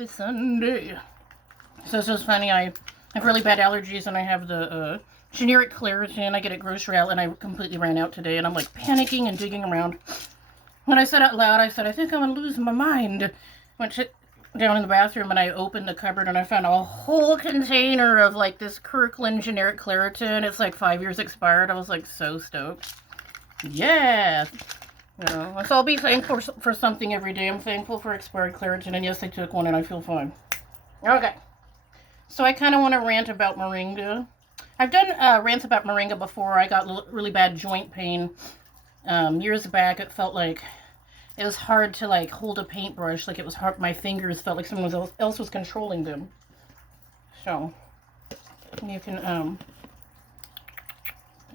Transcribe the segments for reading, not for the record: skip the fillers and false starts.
Happy Sunday. So it's just funny, I have really bad allergies and I have the generic Claritin I get at grocery outlet, and I completely ran out today, and I'm like panicking and digging around. When I said out loud, I said, I think I'm going to lose my mind. Went down in the bathroom and I opened the cupboard and I found a whole container of like this Kirkland generic Claritin. It's like 5 years expired. I was like so stoked. Yeah. You know, so I'll be thankful for something every day. I'm thankful for expired Claritin, and yes, I took one and I feel fine. Okay. So I kind of want to rant about Moringa. I've done rants about Moringa before. I got really bad joint pain years back. It felt like it was hard to like hold a paintbrush. Like it was hard. My fingers felt like someone else was controlling them. So you can let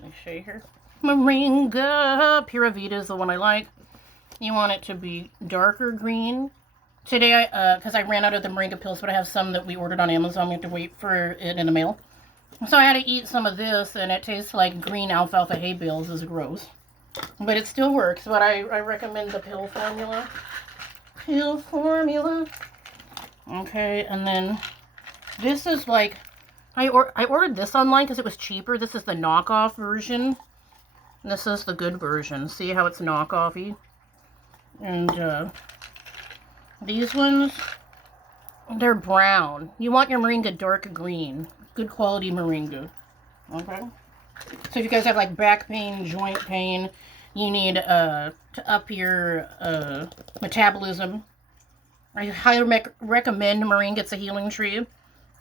me show you here. Moringa Pura Vida is the one I like. You want it to be darker green. Today, because I ran out of the Moringa pills, but I have some that we ordered on Amazon. We have to wait for it in the mail. So I had to eat some of this, and it tastes like green alfalfa hay bales. It's gross. But it still works, but I recommend the pill formula. Pill formula. Okay, and then this is like, I ordered this online because it was cheaper. This is the knockoff version. This is the good version. See how it's knockoffy? And these ones, they're brown. You want your Moringa dark green. Good quality Moringa. Okay? So if you guys have like back pain, joint pain, you need to up your metabolism, I highly recommend Moringa. It's a healing tree.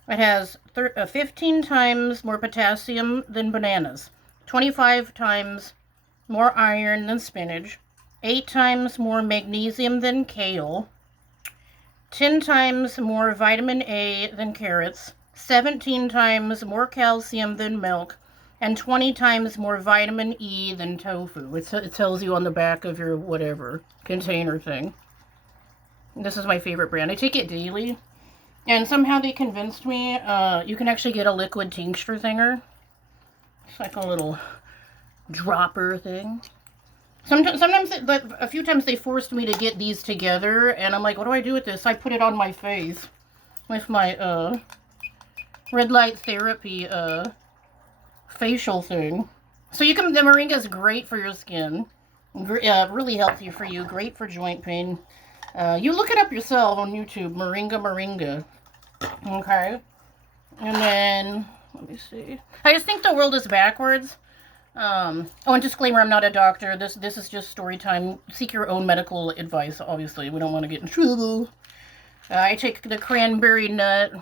It has 15 times more potassium than bananas, 25 times more iron than spinach, 8 times more magnesium than kale, 10 times more vitamin A than carrots, 17 times more calcium than milk, and 20 times more vitamin E than tofu. It tells you on the back of your whatever container thing. This is my favorite brand. I take it daily. And somehow they convinced me you can actually get a liquid tincture thinger. It's like a little dropper thing. Sometimes, a few times they forced me to get these together, and I'm like, what do I do with this? I put it on my face with my red light therapy facial thing. So the Moringa is great for your skin. Really healthy for you. Great for joint pain. You look it up yourself on YouTube. Moringa. Okay. And then, let me see. I just think the world is backwards. Oh, and disclaimer, I'm not a doctor. This is just story time. Seek your own medical advice, obviously. We don't want to get in trouble. I take the cranberry nut.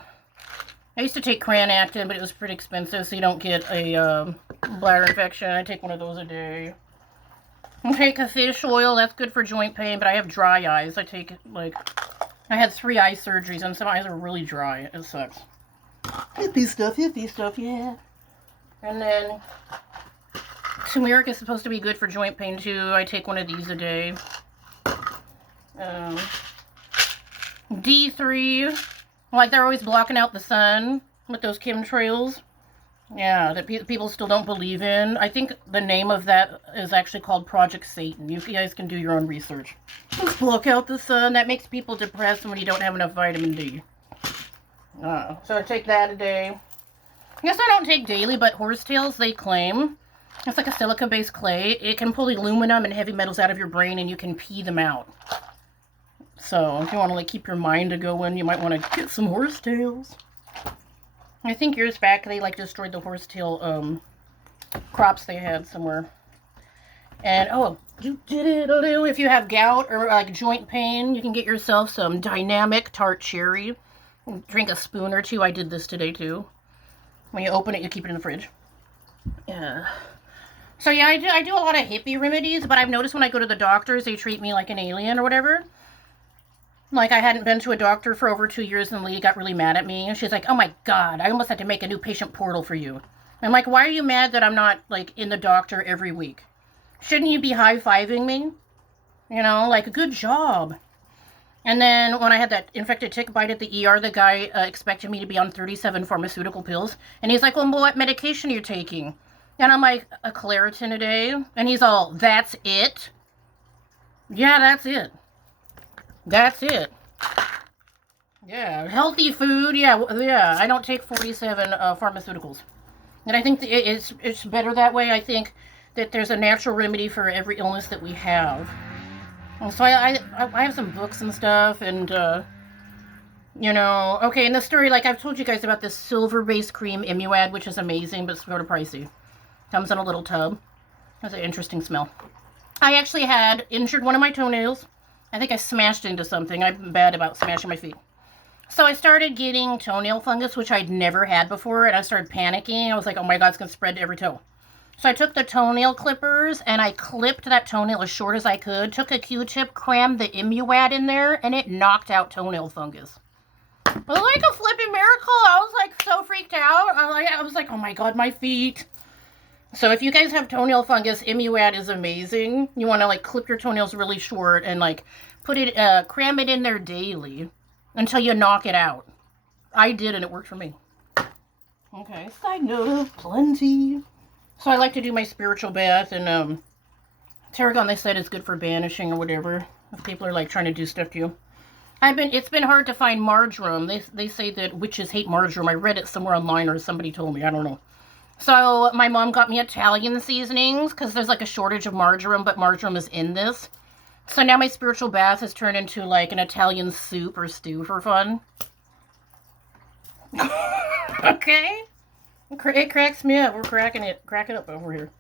I used to take Cranactin, but it was pretty expensive, so you don't get a bladder infection. I take one of those a day. I take a fish oil. That's good for joint pain, but I have dry eyes. I take, like, I had 3 eye surgeries, and some eyes are really dry. It sucks. Hippie stuff, yeah. And then turmeric is supposed to be good for joint pain, too. I take one of these a day. D3. Like, they're always blocking out the sun with those chemtrails. Yeah, that people still don't believe in. I think the name of that is actually called Project Satan. You guys can do your own research. Just block out the sun. That makes people depressed when you don't have enough vitamin D. So I take that a day. I guess I don't take daily, but horsetails, they claim, it's like a silica-based clay. It can pull the aluminum and heavy metals out of your brain, and you can pee them out. So if you want to like keep your mind going, you might want to get some horsetails. I think years back they like destroyed the horsetail crops they had somewhere. And oh, you did it, Lou. If you have gout or like joint pain, you can get yourself some Dynamic Tart Cherry. Drink a spoon or two. I did this today too. When you open it, you keep it in the fridge. Yeah. So yeah, I do a lot of hippie remedies, but I've noticed when I go to the doctors, they treat me like an alien or whatever. Like, I hadn't been to a doctor for over 2 years, and Lee got really mad at me. And she's like, oh my God, I almost had to make a new patient portal for you. I'm like, why are you mad that I'm not, like, in the doctor every week? Shouldn't you be high-fiving me? You know, like, good job. And then when I had that infected tick bite at the ER, the guy expected me to be on 37 pharmaceutical pills. And he's like, well, what medication are you taking? And I'm like, a Claritin a day. And he's all, that's it? Yeah, that's it. That's it. Yeah, healthy food. Yeah, yeah. I don't take 47 pharmaceuticals, and I think it's better that way. I think that there's a natural remedy for every illness that we have. And so I have some books and stuff, and okay. In the story, like I've told you guys about this silver-based cream Imuad, which is amazing, but it's sort of pricey. Comes in a little tub. Has an interesting smell. I actually had injured one of my toenails. I think I smashed into something. I'm bad about smashing my feet. So I started getting toenail fungus, which I'd never had before, and I started panicking. I was like, oh my God, it's going to spread to every toe. So I took the toenail clippers, and I clipped that toenail as short as I could, took a Q-tip, crammed the Imuad in there, and it knocked out toenail fungus. But like a flipping miracle, I was like so freaked out. I was like, oh my God, my feet. So if you guys have toenail fungus, Imuad is amazing. You want to like clip your toenails really short and like put it, cram it in there daily until you knock it out. I did, and it worked for me. Okay, side note, plenty. So I like to do my spiritual bath, and tarragon, they said, is good for banishing or whatever. If people are like trying to do stuff to you. It's been hard to find marjoram. They say that witches hate marjoram. I read it somewhere online, or somebody told me. I don't know. So my mom got me Italian seasonings because there's like a shortage of marjoram, but marjoram is in this. So now my spiritual bath has turned into like an Italian soup or stew for fun. Okay. It cracks me up. We're cracking up over here.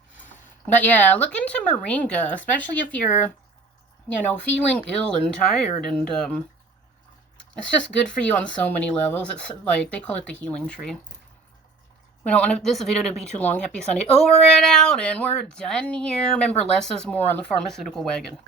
But yeah, look into moringa, especially if you're, feeling ill and tired, and it's just good for you on so many levels. It's like, they call it the healing tree. We don't want this video to be too long. Happy Sunday. Over and out, and we're done here. Remember, less is more on the pharmaceutical wagon.